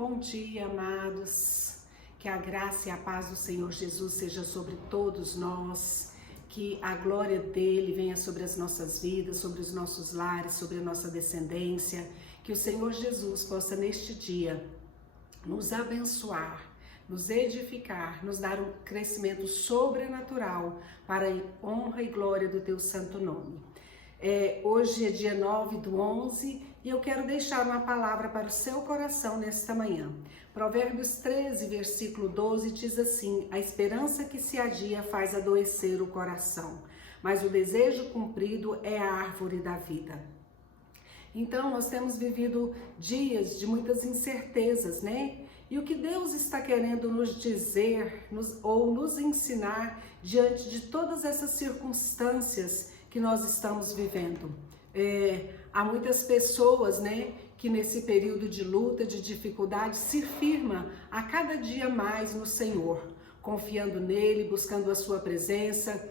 Bom dia, amados. Que a graça e a paz do Senhor Jesus seja sobre todos nós. Que a glória dele venha sobre as nossas vidas, sobre os nossos lares, sobre a nossa descendência. Que o Senhor Jesus possa neste dia nos abençoar, nos edificar, nos dar um crescimento sobrenatural para a honra e glória do teu santo nome. Hoje é dia 9/11 e eu quero deixar uma palavra para o seu coração nesta manhã. Provérbios 13, versículo 12 diz assim: a esperança que se adia faz adoecer o coração, mas o desejo cumprido é a árvore da vida. Então, nós temos vivido dias de muitas incertezas, né? E o que Deus está querendo nos dizer ou nos ensinar diante de todas essas circunstâncias que nós estamos vivendo? Há muitas pessoas, né, que nesse período de luta, de dificuldade, se firma a cada dia mais no Senhor, confiando nele, buscando a sua presença,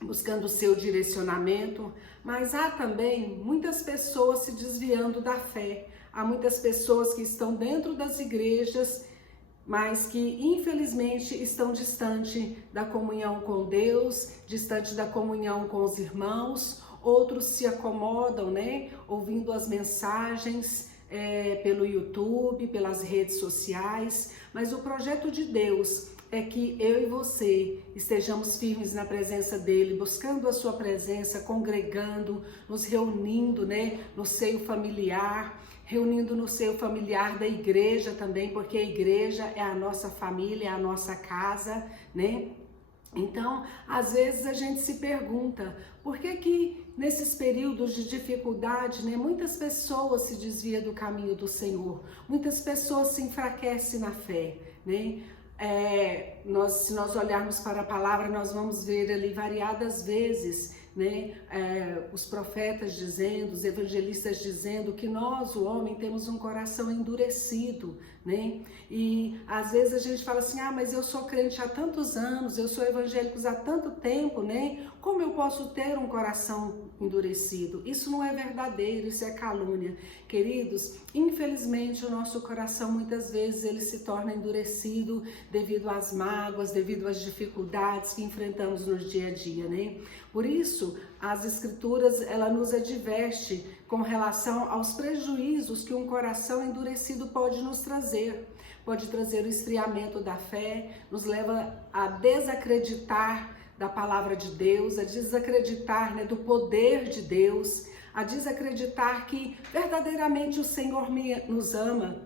buscando o seu direcionamento, mas há também muitas pessoas se desviando da fé. Há muitas pessoas que estão dentro das igrejas, mas que infelizmente estão distante da comunhão com Deus, distante da comunhão com os irmãos. Outros se acomodam, né, ouvindo as mensagens pelo YouTube, pelas redes sociais, mas o projeto de Deus é que eu e você estejamos firmes na presença dele, buscando a sua presença, congregando, nos reunindo, né, no seio familiar, reunindo no seio familiar da igreja também, porque a igreja é a nossa família, é a nossa casa, né? Então, às vezes a gente se pergunta, por que nesses períodos de dificuldade, né, muitas pessoas se desviam do caminho do Senhor, muitas pessoas se enfraquecem na fé, né? Se nós olharmos para a palavra, nós vamos ver ali variadas vezes, né, os profetas dizendo, os evangelistas dizendo que nós, o homem, temos um coração endurecido, né? E às vezes a gente fala assim, mas eu sou crente há tantos anos, eu sou evangélico há tanto tempo, né? Como eu posso ter um coração endurecido? Isso não é verdadeiro, isso é calúnia. Queridos, infelizmente o nosso coração muitas vezes ele se torna endurecido devido às mágoas, devido às dificuldades que enfrentamos no dia a dia, né? Por isso, as escrituras, ela nos adverte com relação aos prejuízos que um coração endurecido pode nos trazer. Pode trazer o esfriamento da fé, nos leva a desacreditar da palavra de Deus, a desacreditar, né, do poder de Deus, a desacreditar que verdadeiramente o Senhor nos ama.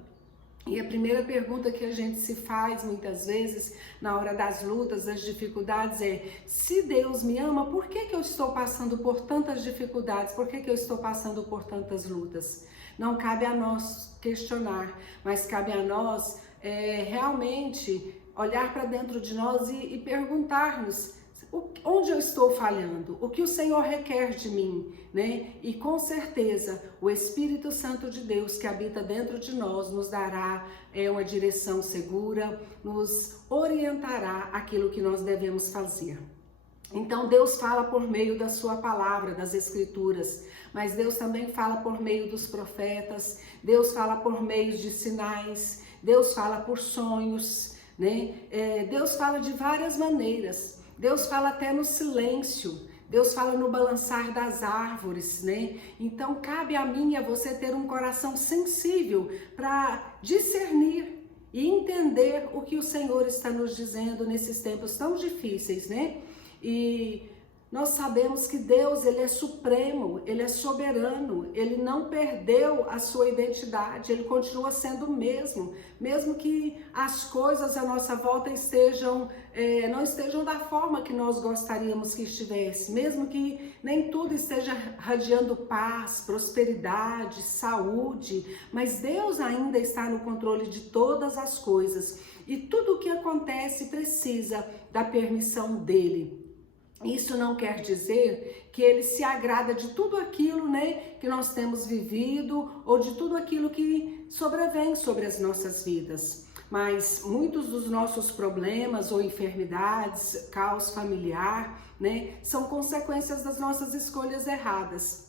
E a primeira pergunta que a gente se faz muitas vezes na hora das lutas, das dificuldades é: se Deus me ama, por que eu estou passando por tantas dificuldades? Por que eu estou passando por tantas lutas? Não cabe a nós questionar, mas cabe a nós realmente olhar para dentro de nós e perguntar-nos: onde eu estou falhando? O que o Senhor requer de mim, né? E com certeza o Espírito Santo de Deus que habita dentro de nós nos dará uma direção segura, nos orientará aquilo que nós devemos fazer. Então Deus fala por meio da sua palavra, das escrituras, mas Deus também fala por meio dos profetas, Deus fala por meio de sinais, Deus fala por sonhos, né? Deus fala de várias maneiras. Deus fala até no silêncio, Deus fala no balançar das árvores, né? Então cabe a mim e a você ter um coração sensível para discernir e entender o que o Senhor está nos dizendo nesses tempos tão difíceis, né? E nós sabemos que Deus, ele é supremo, ele é soberano, ele não perdeu a sua identidade, ele continua sendo o mesmo, mesmo que as coisas à nossa volta não estejam da forma que nós gostaríamos que estivesse, mesmo que nem tudo esteja radiando paz, prosperidade, saúde, mas Deus ainda está no controle de todas as coisas e tudo o que acontece precisa da permissão dele. Isso não quer dizer que ele se agrada de tudo aquilo, né, que nós temos vivido ou de tudo aquilo que sobrevém sobre as nossas vidas. Mas muitos dos nossos problemas ou enfermidades, caos familiar, né, são consequências das nossas escolhas erradas.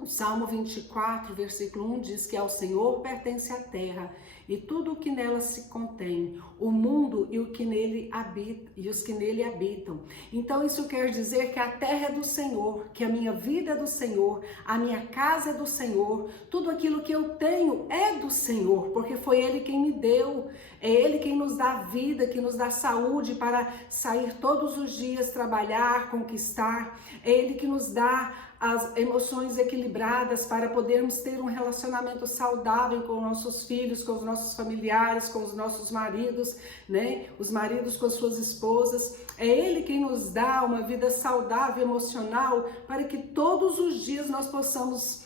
O Salmo 24, versículo 1 diz que ao Senhor pertence a terra e tudo o que nela se contém, o mundo e o que nele habita, e os que nele habitam. Então isso quer dizer que a terra é do Senhor, que a minha vida é do Senhor, a minha casa é do Senhor, tudo aquilo que eu tenho é do Senhor, porque foi Ele quem me deu, é Ele quem nos dá vida, que nos dá saúde para sair todos os dias, trabalhar, conquistar, é Ele que nos dá as emoções equilibradas para podermos ter um relacionamento saudável com nossos filhos, com os nossos familiares, com os nossos maridos, né? Os maridos com as suas esposas. É Ele quem nos dá uma vida saudável, emocional, para que todos os dias nós possamos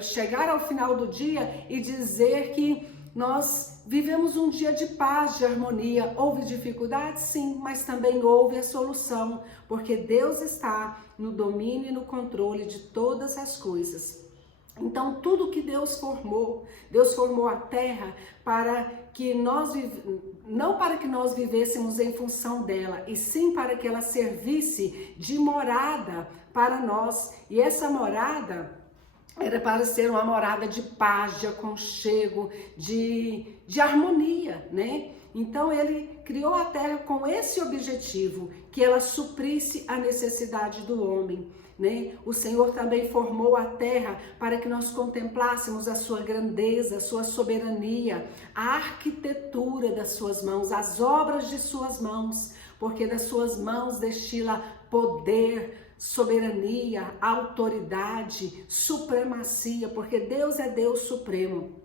chegar ao final do dia e dizer que nós vivemos um dia de paz, de harmonia. Houve dificuldade? Sim, mas também houve a solução, porque Deus está no domínio e no controle de todas as coisas. Então, tudo que Deus formou a terra para que não para que nós vivêssemos em função dela, e sim para que ela servisse de morada para nós. E essa morada era para ser uma morada de paz, de aconchego, de harmonia, né? Então ele criou a terra com esse objetivo, que ela suprisse a necessidade do homem, né? O Senhor também formou a terra para que nós contemplássemos a sua grandeza, a sua soberania, a arquitetura das suas mãos, as obras de suas mãos, porque das suas mãos destila poder, soberania, autoridade, supremacia, porque Deus é Deus supremo.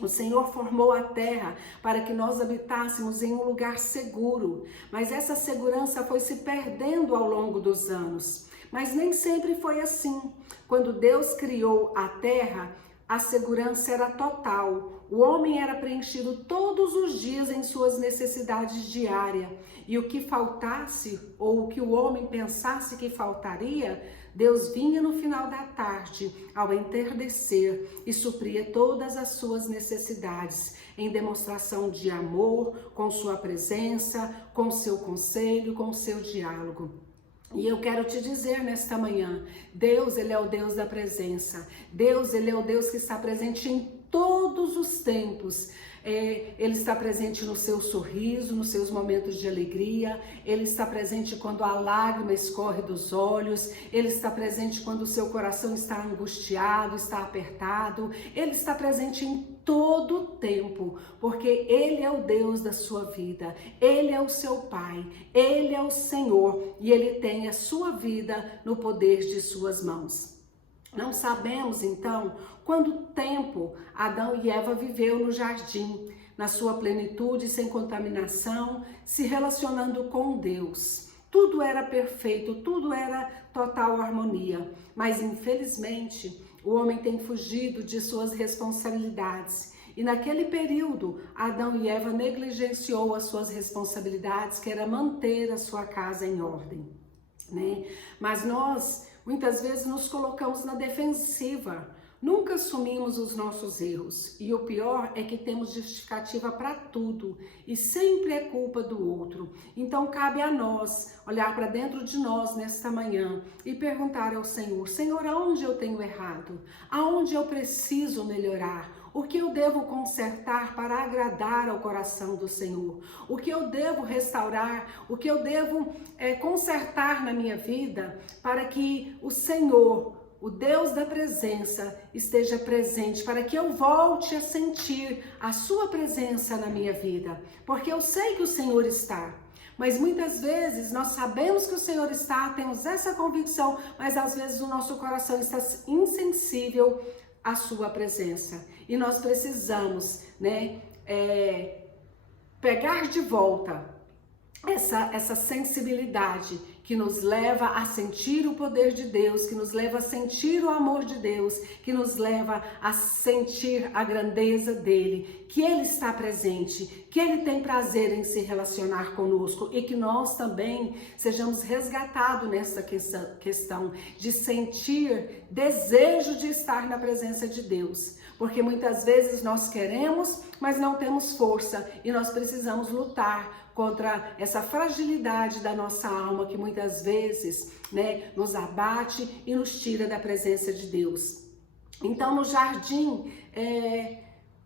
O Senhor formou a terra para que nós habitássemos em um lugar seguro, mas essa segurança foi se perdendo ao longo dos anos. Mas nem sempre foi assim. Quando Deus criou a terra, a segurança era total. O homem era preenchido todos os dias em suas necessidades diárias. E o que faltasse, ou o que o homem pensasse que faltaria, Deus vinha no final da tarde, ao entardecer, e supria todas as suas necessidades, em demonstração de amor, com sua presença, com seu conselho, com seu diálogo. E eu quero te dizer nesta manhã, Deus, Ele é o Deus da presença. Deus, Ele é o Deus que está presente em todos os tempos. Ele está presente no seu sorriso, nos seus momentos de alegria. Ele está presente quando a lágrima escorre dos olhos. Ele está presente quando o seu coração está angustiado, está apertado. Ele está presente em todo o tempo, porque Ele é o Deus da sua vida. Ele é o seu Pai. Ele é o Senhor e Ele tem a sua vida no poder de suas mãos. Não sabemos, então, quanto tempo Adão e Eva viveu no jardim, na sua plenitude, sem contaminação, se relacionando com Deus. Tudo era perfeito, tudo era total harmonia, mas infelizmente o homem tem fugido de suas responsabilidades. E naquele período, Adão e Eva negligenciou as suas responsabilidades, que era manter a sua casa em ordem, né? Mas nós muitas vezes nos colocamos na defensiva, nunca assumimos os nossos erros e o pior é que temos justificativa para tudo e sempre é culpa do outro. Então cabe a nós olhar para dentro de nós nesta manhã e perguntar ao Senhor: Senhor, aonde eu tenho errado? Aonde eu preciso melhorar? O que eu devo consertar para agradar ao coração do Senhor? O que eu devo restaurar? O que eu devo consertar na minha vida para que o Senhor, o Deus da presença, esteja presente, para que eu volte a sentir a sua presença na minha vida? Porque eu sei que o Senhor está. Mas muitas vezes nós sabemos que o Senhor está, temos essa convicção, mas às vezes o nosso coração está insensível à sua presença. E nós precisamos, né, pegar de volta essa sensibilidade que nos leva a sentir o poder de Deus, que nos leva a sentir o amor de Deus, que nos leva a sentir a grandeza dele, que ele está presente, que ele tem prazer em se relacionar conosco e que nós também sejamos resgatados nessa questão de sentir desejo de estar na presença de Deus. Porque muitas vezes nós queremos, mas não temos força e nós precisamos lutar contra essa fragilidade da nossa alma que muitas vezes, né, nos abate e nos tira da presença de Deus. Então no jardim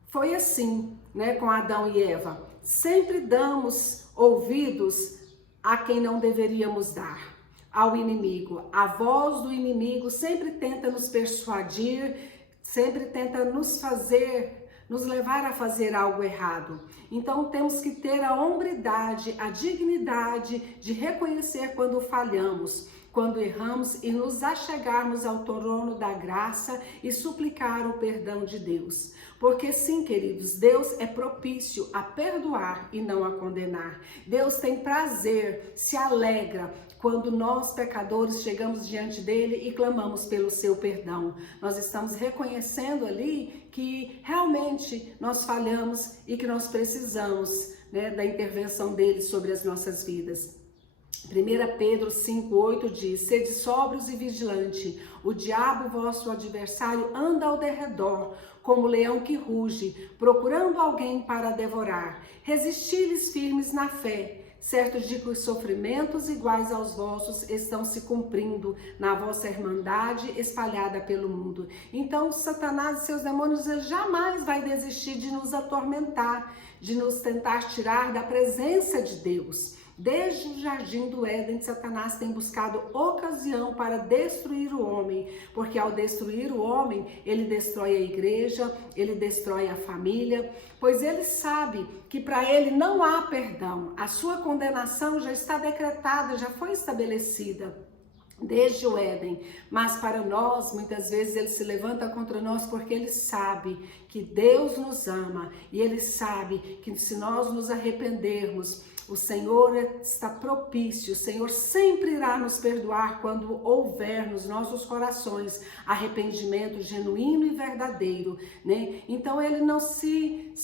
foi assim, né, com Adão e Eva. Sempre damos ouvidos a quem não deveríamos dar, ao inimigo. A voz do inimigo sempre tenta nos persuadir, sempre tenta nos levar a fazer algo errado. Então temos que ter a hombridade, a dignidade de reconhecer quando falhamos, quando erramos e nos achegarmos ao trono da graça e suplicar o perdão de Deus. Porque sim, queridos, Deus é propício a perdoar e não a condenar. Deus tem prazer, se alegra quando nós, pecadores, chegamos diante dele e clamamos pelo seu perdão. Nós estamos reconhecendo ali que realmente nós falhamos e que nós precisamos, né, da intervenção dele sobre as nossas vidas. 1 Pedro 5,8 diz: sede sóbrios e vigilantes, o diabo, vosso adversário, anda ao derredor, como leão que ruge, procurando alguém para devorar. Resisti-lhes firmes na fé, certos de que os sofrimentos iguais aos vossos estão se cumprindo na vossa irmandade espalhada pelo mundo. Então, Satanás e seus demônios, ele jamais vai desistir de nos atormentar, de nos tentar tirar da presença de Deus. Desde o jardim do Éden, Satanás tem buscado ocasião para destruir o homem, porque ao destruir o homem, ele destrói a igreja, ele destrói a família, pois ele sabe que para ele não há perdão, a sua condenação já está decretada, já foi estabelecida desde o Éden. Mas para nós, muitas vezes ele se levanta contra nós porque ele sabe que Deus nos ama e ele sabe que se nós nos arrependermos, o Senhor está propício, o Senhor sempre irá nos perdoar quando houver nos nossos corações arrependimento genuíno e verdadeiro, né? Então ele não se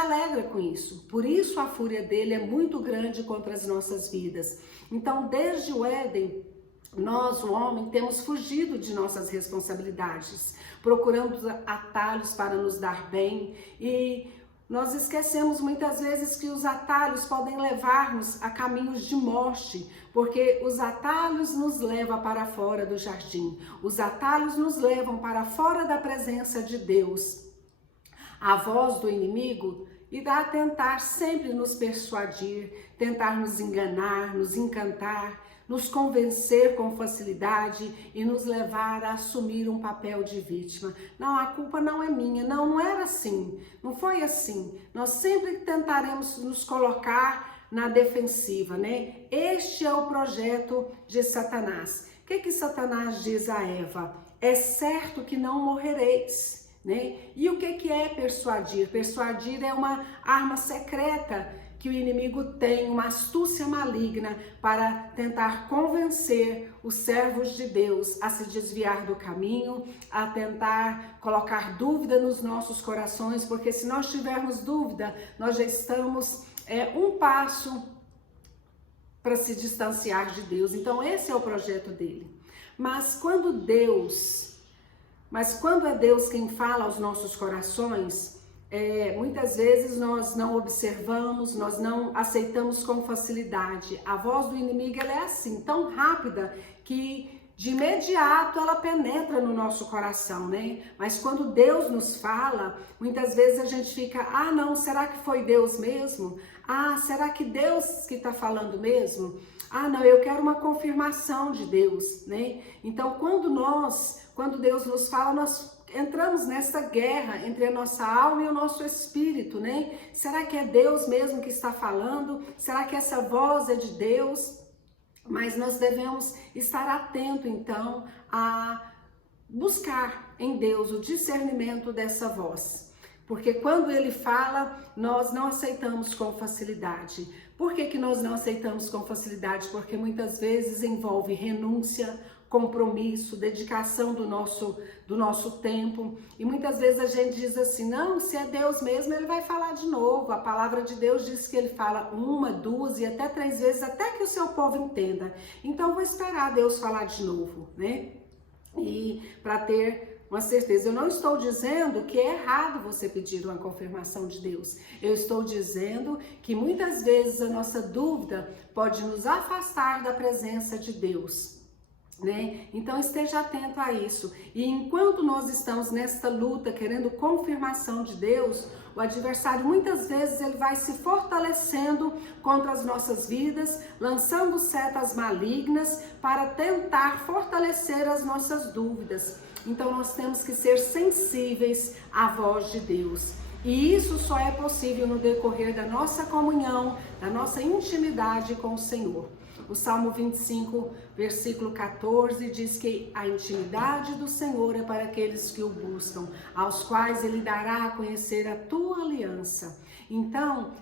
alegra com isso, por isso a fúria dele é muito grande contra as nossas vidas. Então desde o Éden, nós, o homem, temos fugido de nossas responsabilidades, procurando atalhos para nos dar bem e nós esquecemos muitas vezes que os atalhos podem levar-nos a caminhos de morte, porque os atalhos nos levam para fora do jardim, os atalhos nos levam para fora da presença de Deus. A voz do inimigo irá tentar sempre nos persuadir, tentar nos enganar, nos encantar, nos convencer com facilidade e nos levar a assumir um papel de vítima. Não, a culpa não é minha, não era assim, não foi assim. Nós sempre tentaremos nos colocar na defensiva, né? Este é o projeto de Satanás. O que Satanás diz a Eva? É certo que não morrereis, né? E o que é persuadir? Persuadir é uma arma secreta que o inimigo tem, uma astúcia maligna para tentar convencer os servos de Deus a se desviar do caminho, a tentar colocar dúvida nos nossos corações, porque se nós tivermos dúvida, nós já estamos um passo para se distanciar de Deus. Então esse é o projeto dele. Mas quando é Deus quem fala aos nossos corações, muitas vezes nós não observamos, nós não aceitamos com facilidade. A voz do inimigo ela é assim, tão rápida que de imediato ela penetra no nosso coração, né? Mas quando Deus nos fala, muitas vezes a gente fica, não, será que foi Deus mesmo? Será que Deus que está falando mesmo? Não, eu quero uma confirmação de Deus, né? Então quando Deus nos fala, nós entramos nessa guerra entre a nossa alma e o nosso espírito, né? Será que é Deus mesmo que está falando? Será que essa voz é de Deus? Mas nós devemos estar atento, então, a buscar em Deus o discernimento dessa voz. Porque quando ele fala, nós não aceitamos com facilidade. Por que nós não aceitamos com facilidade? Porque muitas vezes envolve renúncia, compromisso, dedicação do nosso tempo. E muitas vezes a gente diz assim, não, se é Deus mesmo, ele vai falar de novo. A palavra de Deus diz que ele fala 1, 2 e até 3 vezes, até que o seu povo entenda. Então vou esperar Deus falar de novo, né? E para ter uma certeza. Eu não estou dizendo que é errado você pedir uma confirmação de Deus. Eu estou dizendo que muitas vezes a nossa dúvida pode nos afastar da presença de Deus. Né? Então esteja atento a isso. E enquanto nós estamos nesta luta querendo confirmação de Deus, o adversário muitas vezes ele vai se fortalecendo contra as nossas vidas, lançando setas malignas para tentar fortalecer as nossas dúvidas. Então nós temos que ser sensíveis à voz de Deus. E isso só é possível no decorrer da nossa comunhão, da nossa intimidade com o Senhor. O Salmo 25, versículo 14, diz que a intimidade do Senhor é para aqueles que o buscam, aos quais Ele dará a conhecer a tua aliança. Então,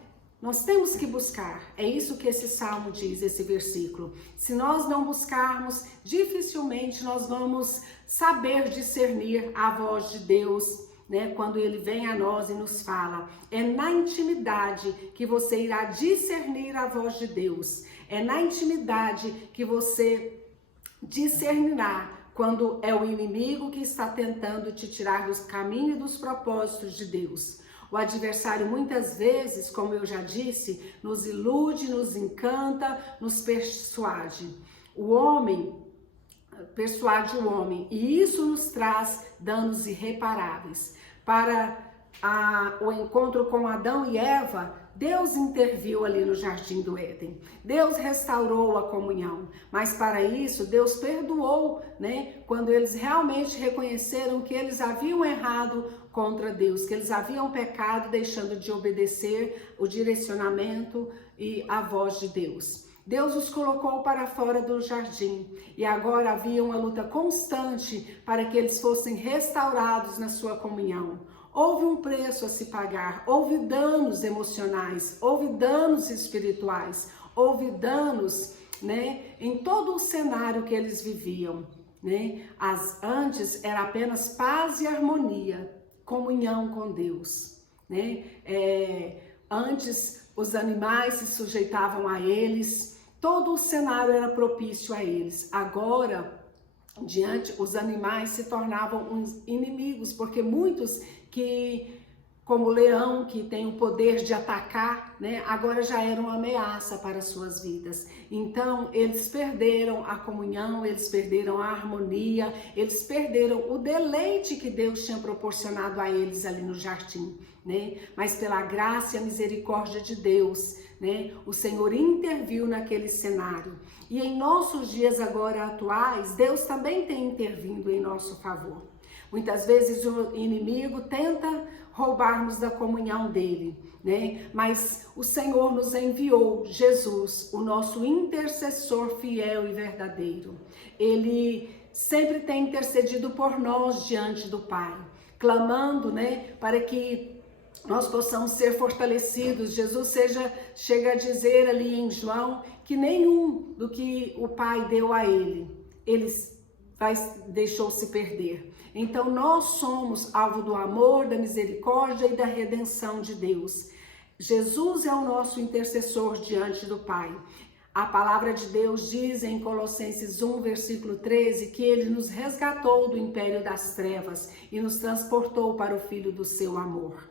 nós temos que buscar, é isso que esse Salmo diz, esse versículo. Se nós não buscarmos, dificilmente nós vamos saber discernir a voz de Deus, né, quando Ele vem a nós e nos fala. É na intimidade que você irá discernir a voz de Deus. É na intimidade que você discernirá quando é o inimigo que está tentando te tirar dos caminhos e dos propósitos de Deus. O adversário muitas vezes, como eu já disse, nos ilude, nos encanta, nos persuade. O homem persuade o homem e isso nos traz danos irreparáveis. Para o encontro com Adão e Eva, Deus interviu ali no Jardim do Éden. Deus restaurou a comunhão. Mas para isso, Deus perdoou, né? Quando eles realmente reconheceram que eles haviam errado contra Deus, que eles haviam pecado deixando de obedecer o direcionamento e a voz de Deus. Deus os colocou para fora do jardim e agora havia uma luta constante para que eles fossem restaurados na sua comunhão. Houve um preço a se pagar, houve danos emocionais, houve danos espirituais, houve danos, né, em todo o cenário que eles viviam, né? Antes era apenas paz e harmonia, comunhão com Deus, né? Antes os animais se sujeitavam a eles, todo o cenário era propício a eles. Agora, os animais se tornavam uns inimigos, porque muitos que, como o leão, que tem o poder de atacar, né, agora já eram uma ameaça para as suas vidas. Então, eles perderam a comunhão, eles perderam a harmonia, eles perderam o deleite que Deus tinha proporcionado a eles ali no jardim, né? Mas pela graça e a misericórdia de Deus, né, o Senhor interviu naquele cenário. E em nossos dias agora atuais, Deus também tem intervindo em nosso favor. Muitas vezes o inimigo tenta roubar-nos da comunhão dele, né? Mas o Senhor nos enviou Jesus, o nosso intercessor fiel e verdadeiro. Ele sempre tem intercedido por nós diante do Pai, clamando, né, para que nós possamos ser fortalecidos. Jesus chega a dizer ali em João que nenhum do que o Pai deu a ele deixou se perder. Então nós somos alvo do amor, da misericórdia e da redenção de Deus. Jesus é o nosso intercessor diante do Pai. A palavra de Deus diz em Colossenses 1, versículo 13, que Ele nos resgatou do império das trevas e nos transportou para o Filho do seu amor,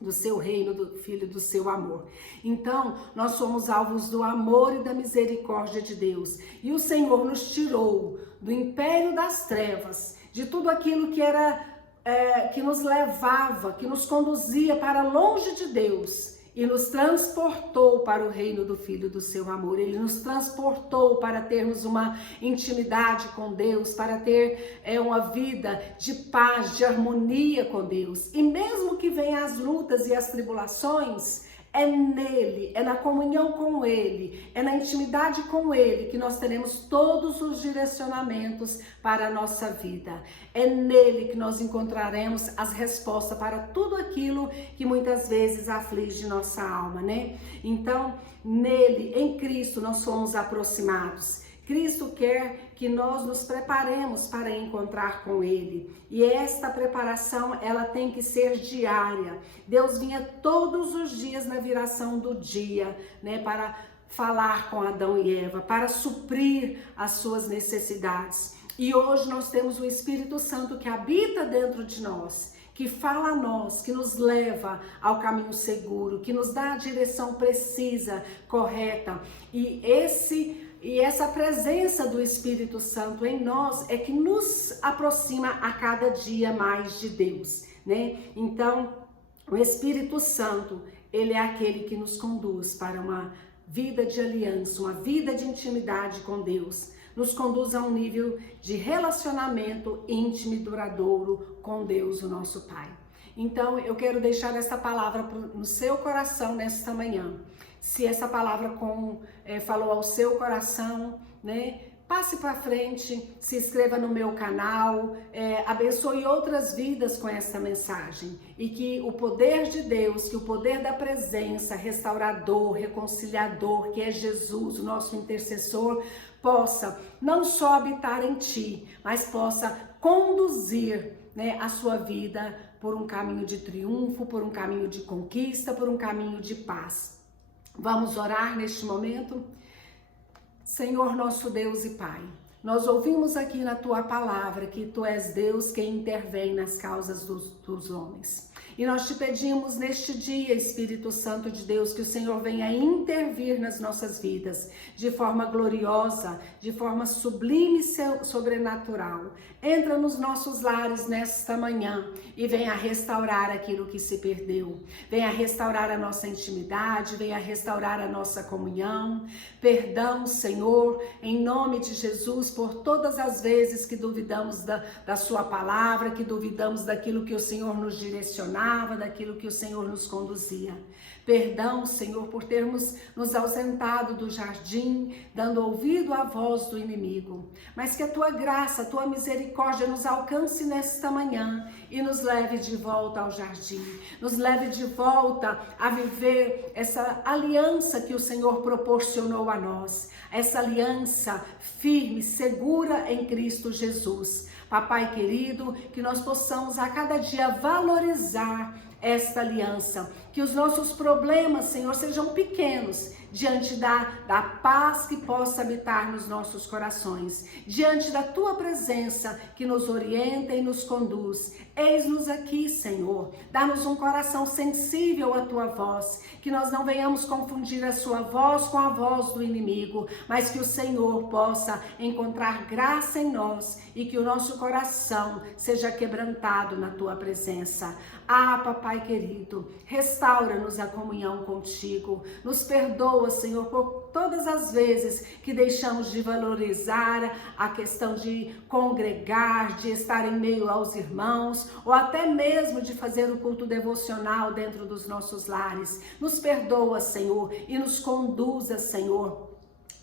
do seu reino, do Filho do seu amor. Então, nós somos alvos do amor e da misericórdia de Deus. E o Senhor nos tirou do império das trevas, de tudo aquilo que que nos levava, que nos conduzia para longe de Deus, e nos transportou para o reino do Filho do seu amor. Ele nos transportou para termos uma intimidade com Deus, para ter uma vida de paz, de harmonia com Deus. E mesmo que venham as lutas e as tribulações, é nele, é na comunhão com ele, é na intimidade com ele que nós teremos todos os direcionamentos para a nossa vida. É nele que nós encontraremos as respostas para tudo aquilo que muitas vezes aflige nossa alma, né? Então, nele, em Cristo, nós somos aproximados. Cristo quer que nós nos preparemos para encontrar com Ele. E esta preparação, ela tem que ser diária. Deus vinha todos os dias na viração do dia, né, para falar com Adão e Eva, para suprir as suas necessidades. E hoje nós temos o Espírito Santo que habita dentro de nós, que fala a nós, que nos leva ao caminho seguro, que nos dá a direção precisa, correta. E essa presença do Espírito Santo em nós é que nos aproxima a cada dia mais de Deus, né? Então, o Espírito Santo, ele é aquele que nos conduz para uma vida de aliança, uma vida de intimidade com Deus. Nos conduz a um nível de relacionamento íntimo e duradouro com Deus, o nosso Pai. Então, eu quero deixar essa palavra no seu coração nesta manhã. Se essa palavra falou ao seu coração, né? Passe para frente, se inscreva no meu canal, abençoe outras vidas com essa mensagem. E que o poder de Deus, que o poder da presença, restaurador, reconciliador, que é Jesus, o nosso intercessor, possa não só habitar em ti, mas possa conduzir, né, a sua vida por um caminho de triunfo, por um caminho de conquista, por um caminho de paz. Vamos orar neste momento? Senhor nosso Deus e Pai, nós ouvimos aqui na Tua palavra que Tu és Deus que intervém nas causas dos homens. E nós te pedimos neste dia, Espírito Santo de Deus, que o Senhor venha intervir nas nossas vidas de forma gloriosa, de forma sublime e sobrenatural. Entra nos nossos lares nesta manhã e venha restaurar aquilo que se perdeu. Venha restaurar a nossa intimidade, venha restaurar a nossa comunhão. Perdão, Senhor, em nome de Jesus, por todas as vezes que duvidamos da Sua palavra, que duvidamos daquilo que o Senhor nos direcionava, daquilo que o Senhor nos conduzia. Perdão, Senhor, por termos nos ausentado do jardim, dando ouvido à voz do inimigo. Mas que a Tua graça, a Tua misericórdia nos alcance nesta manhã e nos leve de volta ao jardim. Nos leve de volta a viver essa aliança que o Senhor proporcionou a nós. Essa aliança firme, segura em Cristo Jesus. Papai querido, que nós possamos a cada dia valorizar esta aliança, que os nossos problemas, Senhor, sejam pequenos diante da paz que possa habitar nos nossos corações, diante da Tua presença que nos orienta e nos conduz. Eis-nos aqui, Senhor, dá-nos um coração sensível à Tua voz, que nós não venhamos confundir a Sua voz com a voz do inimigo, mas que o Senhor possa encontrar graça em nós e que o nosso coração seja quebrantado na Tua presença. Ah, Papai querido, restaura-nos a comunhão contigo, nos perdoa, Senhor, por todas as vezes que deixamos de valorizar a questão de congregar, de estar em meio aos irmãos, ou até mesmo de fazer o culto devocional dentro dos nossos lares. Nos perdoa, Senhor, e nos conduza, Senhor,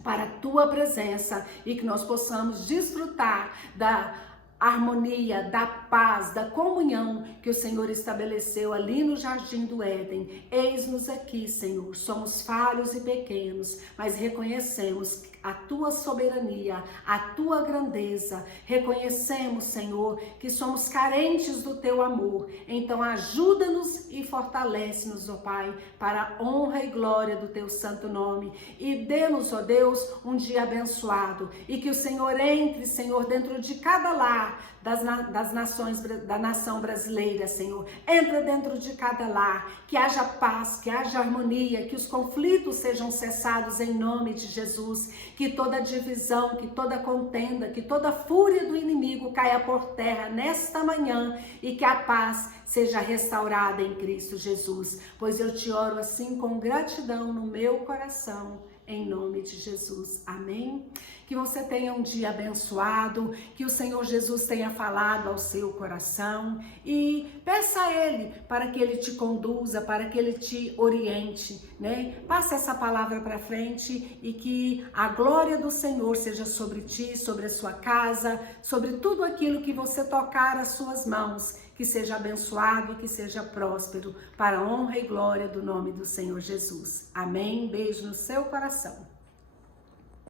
para a Tua presença e que nós possamos desfrutar da harmonia, da paz, da comunhão que o Senhor estabeleceu ali no Jardim do Éden. Eis-nos aqui, Senhor, somos falhos e pequenos, mas reconhecemos a Tua soberania, a Tua grandeza. Reconhecemos, Senhor, que somos carentes do Teu amor. Então ajuda-nos e fortalece-nos, ó Pai, para a honra e glória do Teu santo nome. E dê-nos, ó Deus, um dia abençoado. E que o Senhor entre, Senhor, dentro de cada lar da nação brasileira, Senhor. Entra dentro de cada lar, que haja paz, que haja harmonia, que os conflitos sejam cessados em nome de Jesus, que toda divisão, que toda contenda, que toda fúria do inimigo caia por terra nesta manhã e que a paz seja restaurada em Cristo Jesus. Pois eu te oro assim com gratidão no meu coração, em nome de Jesus. Amém? Que você tenha um dia abençoado, que o Senhor Jesus tenha falado ao seu coração e peça a Ele para que Ele te conduza, para que Ele te oriente, né? Passe essa palavra para frente e que a glória do Senhor seja sobre ti, sobre a sua casa, sobre tudo aquilo que você tocar as suas mãos, que seja abençoado e que seja próspero, para a honra e glória do nome do Senhor Jesus. Amém? Beijo no seu coração.